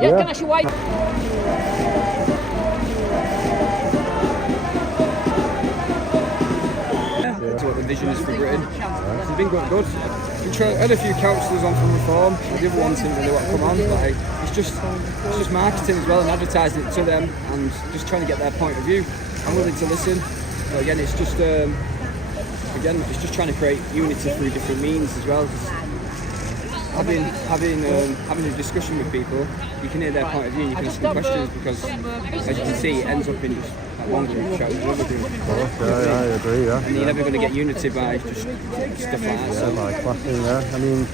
Yeah, can I see why? That's what the vision is for Britain. It's been going good. We had a few councillors on from Reform. The other ones didn't really want to come on. But it's just marketing as well and advertising it to them and just trying to get their point of view. I'm willing to listen. But again, it's just trying to create unity through different means as well. Having a discussion with people, you can hear their point of view and you can ask them questions because, as you can see, it ends up in just one group shouting another group. I agree, yeah. And you're never going to get unity by just stuff like that. Yeah, like clashing, yeah. I mean,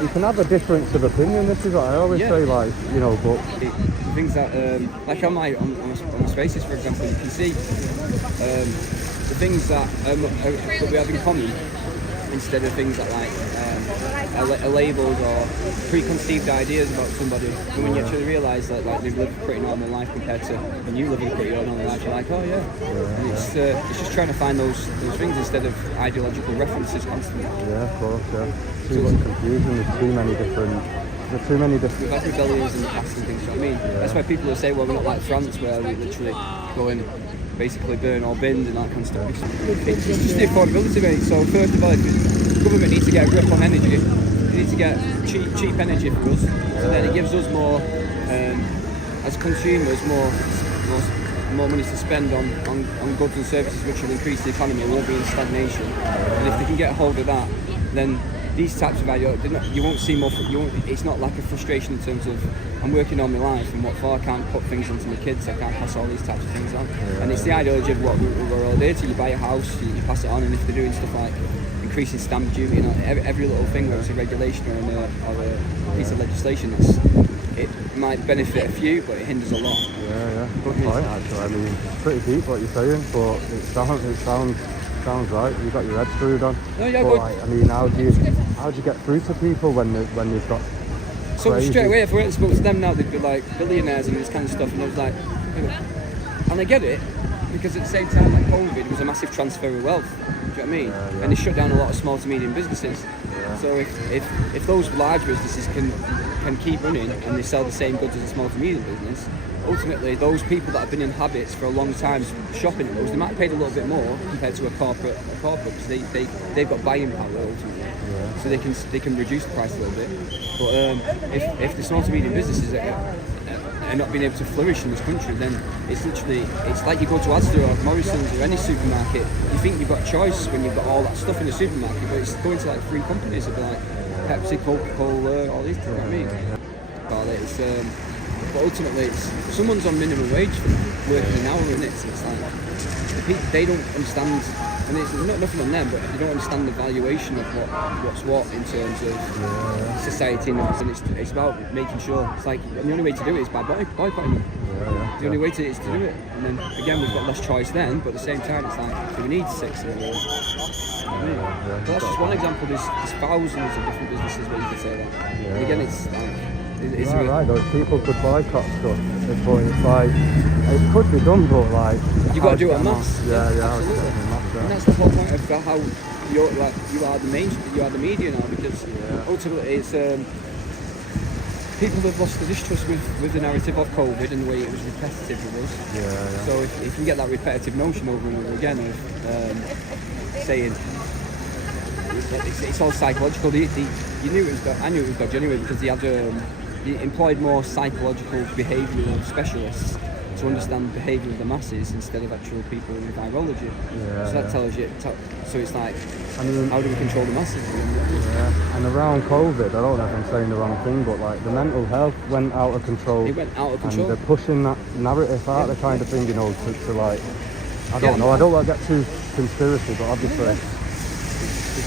you can have a difference of opinion, this is what I always say, like, you know, but... Things that, like on my spaces, for example, you can see the things that we have in common instead of things that are labelled or preconceived ideas about somebody. And when you actually realise that they've lived a pretty normal life compared to when you live a pretty normal life, you're like, oh yeah. And it's just trying to find those things instead of ideological references constantly. Yeah, of course, yeah. Too much confusion, there's too many different... We've had rebellions in the past and things, you know what I mean? Yeah. That's why people will say, well, we're not like France, where we literally go and basically burn or bin and that kind of stuff. It's just the affordability rate. So first of all, if the government needs to get a grip on energy, they need to get cheap energy for us, so then it gives us more, as consumers, more money to spend on goods and services, which will increase the economy and won't be in stagnation. And if they can get a hold of that, then these types of ideas, you won't see more. It's not like a frustration in terms of I'm working on my life and what for. I can't put things onto my kids. I can't pass all these types of things on. And it's the ideology of what we're all there to. You buy a house, you pass it on, and if they're doing stuff like increasing stamp duty, every little thing, whether it's a regulation or a piece of legislation, it might benefit a few, but it hinders a lot. Yeah, good point. Actually, I mean, it's pretty deep what you're saying, but it sounds right. You've got your head screwed on. No, yeah, but I mean, how do you get through to people when you've got so crazy? Straight away, if I went and spoke to them now, they'd be like billionaires and this kind of stuff, and I was like, and I get it, because at the same time, like COVID was a massive transfer of wealth. Do you know what I mean? Yeah. And it shut down a lot of small to medium businesses. Yeah. So if those large businesses can keep running and they sell the same goods as a small to medium business, ultimately those people that have been in habits for a long time shopping at those, they might have paid a little bit more compared to a corporate because they've got buying power ultimately. Yeah. So they can reduce the price a little bit. But if the small to medium businesses are not being able to flourish in this country, then it's like you go to Asda or Morrison's or any supermarket, you think you've got a choice when you've got all that stuff in the supermarket, but it's going to like 3 companies that are like Pepsi, Coca-Cola, all these things, you know what I mean? But ultimately, someone's on minimum wage for working an hour in it, so it's like they don't understand, and it's not nothing on them, but they don't understand the valuation of what's what in terms of society, and it's about making sure. It's like the only way to do it is by boycotting them. The only way to do it, and then again we've got less choice then, but at the same time it's like, do we need 6 in the world? But that's just one example. There's thousands of different businesses where you could say that. And again, it's like. Right, those people could boycott stuff, but it's like, it could be done, but like... You've got to do it en masse. Yeah, absolutely. And that's the whole point of how you are the media now, because ultimately it's people have lost the distrust with the narrative of COVID and the way it was repetitive with us. So if you can get that repetitive notion over and over again of saying it's all psychological, I knew it was dodgy anyway, because he employed more psychological behavioural specialists to understand the behaviour of the masses instead of actual people in virology. So that tells you. So it's like, how do we control the masses? And around COVID, I don't know if I'm saying the wrong thing, but like the mental health went out of control. It went out of control. And they're pushing that narrative out, the kind of thing, you know, to like, I don't know. I don't want to get too conspiracy, but obviously.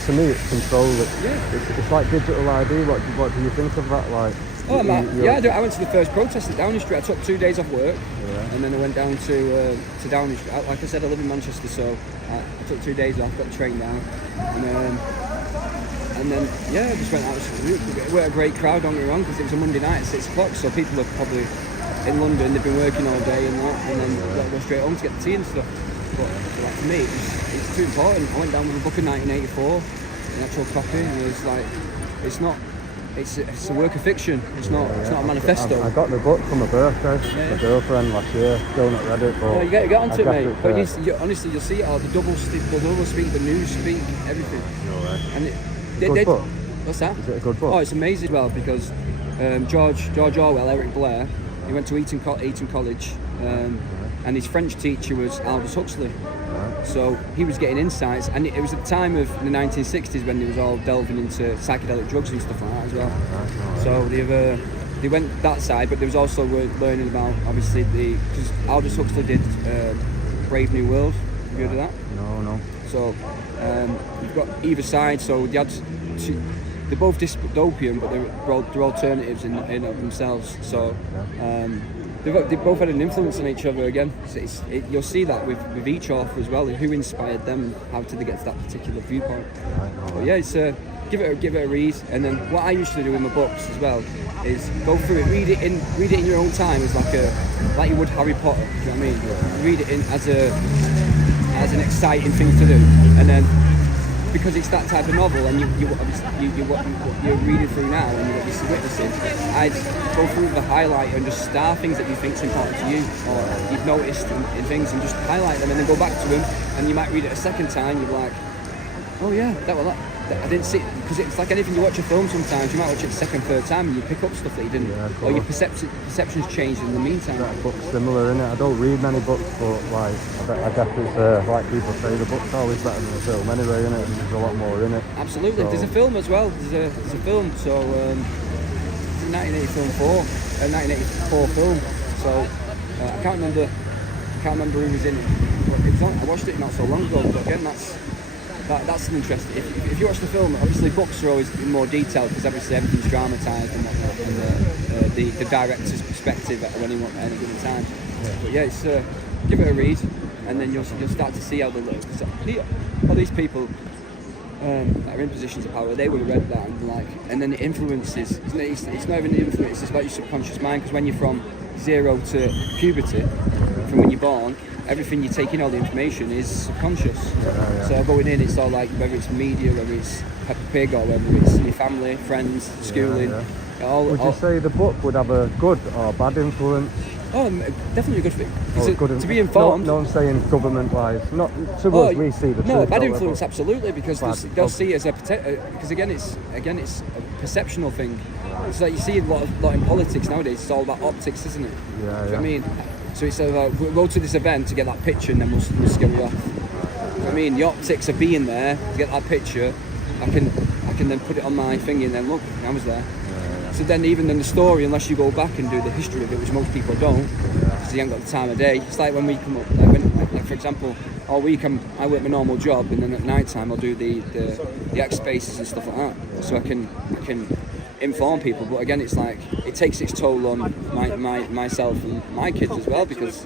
To me, it's control. It's like digital ID. What do you think of that? Like, I went to the first protest at Downing Street. I took 2 days off work, and then I went down to Downing Street. Like I said, I live in Manchester, so I took 2 days off, got the train down, and then I just went out. We were a great crowd, don't get me wrong, because it was a Monday night at 6 o'clock, so people are probably in London. They've been working all day and that, and then got to go straight home to get the tea and stuff. But like for me, it's too important. I went down with a book in 1984, an actual copy, and it's like, it's not it's a work of fiction. It's not a manifesto. I got the book for my birthday. My girlfriend last year. Still not read it, but no, you get onto it, mate. But it, honestly, you'll see it all. The double speak, the news speak, everything. no way. And Good book. what's that? Is it a good book? Oh, it's amazing as well because George Orwell, Eric Blair, he went to Eton College, and his French teacher was Aldous Huxley. So he was getting insights, and it was at the time of the 1960s when they was all delving into psychedelic drugs and stuff like that as well. So they went that side, but there was also learning about obviously because Aldous Huxley did Brave New World. Have you heard of that? No. So you've got either side. So they had they're both dystopian, but they're alternatives in of themselves. So. They both had an influence on each other again. You'll see that with each author as well. Who inspired them? How did they get to that particular viewpoint? But yeah, it's give it a read. And then what I used to do in my books as well is go through it, read it in your own time as like you would Harry Potter. Do you know what I mean? Read it in as an exciting thing to do, and then. Because it's that type of novel, and you're reading through now, and you're obviously witnessing. I'd go through the highlight and just star things that you think's important to you, or you've noticed in things, and just highlight them, and then go back to them. And you might read it a second time. You're like, oh yeah, I didn't see it, because it's like anything. You watch a film sometimes, you might watch it a second, third time, and you pick up stuff that you didn't, or your perceptions changed in the meantime. That book's similar, innit? I don't read many books, but like I guess it's like people say, the book's always better than the film anyway, innit? And there's a lot more in it. Absolutely. So. There's a film as well. There's a film. So 1984 film. So I can't remember who was in it. I watched it not so long ago, but again, that's an interesting. If you watch the film, obviously books are always more detailed because obviously everything's dramatised and whatnot, and the director's perspective at any given time. But yeah, it's give it a read, and then you'll start to see how they look. So, all these people that are in positions of power, they would have read that and then the influences. It's not even the influence. It's about your subconscious mind, because when you're from 0 to puberty, from when you're born. Everything you take in, all the information is subconscious. So going in, it's all like whether it's media, whether it's Peppa Pig, or whether it's your family, friends, schooling. Would you say the book would have a good or bad influence? Oh, definitely a good thing. To be informed. No, I'm saying government-wise. Not to us, we see the truth. No, bad influence, absolutely, because they'll see it as because again, it's a perceptional thing. It's like you see a lot in politics nowadays. It's all about optics, isn't it? Do you know what I mean? So it's we'll go to this event to get that picture, and then we'll scare you off. You know what I mean? The optics of being there to get that picture, I can then put it on my thingy and then look, I was there. So then even then the story, unless you go back and do the history of it, which most people don't, because you haven't got the time of day. It's like when we come up, like for example, all week I work my normal job, and then at night time I'll do the X spaces and stuff like that, so I can inform people. But again, it's like it takes its toll on myself and my kids as well, because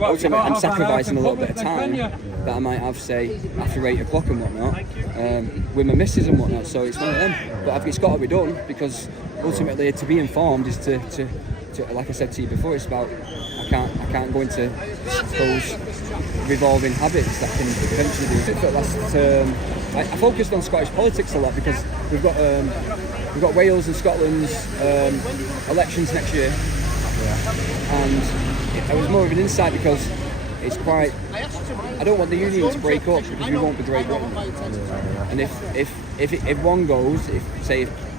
ultimately I'm sacrificing a little bit of time that I might have, say, after 8 o'clock and whatnot, with my missus and whatnot. So it's one of them. But it's got to be done, because ultimately to be informed is to like I said to you before, it's about I can't go into those revolving habits that can eventually be. I focused on Scottish politics a lot, because we've got Wales and Scotland's elections next year, and it was more of an insight because it's quite. I don't want the union to break up, because we won't be Great Britain. And if one goes, if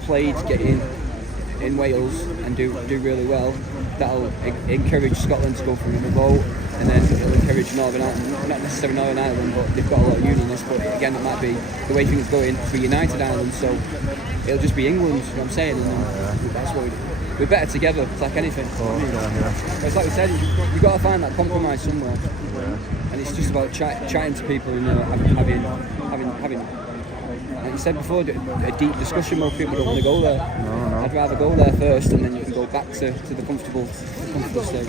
Plaid get in Wales and do really well, that'll encourage Scotland to go for another vote, and then it'll encourage Northern Ireland, not necessarily Northern Ireland, but they've got a lot of unionists, but again it might be the way things are going for United Ireland, so it'll just be England, you know what I'm saying, and that's what we're better together. It's like anything. But it's like we said, you've got to find that compromise somewhere, and it's just about chatting to people and having like you said before, a deep discussion. Most people don't want to go there. No. I'd rather go there first, and then you can go back to the comfortable state.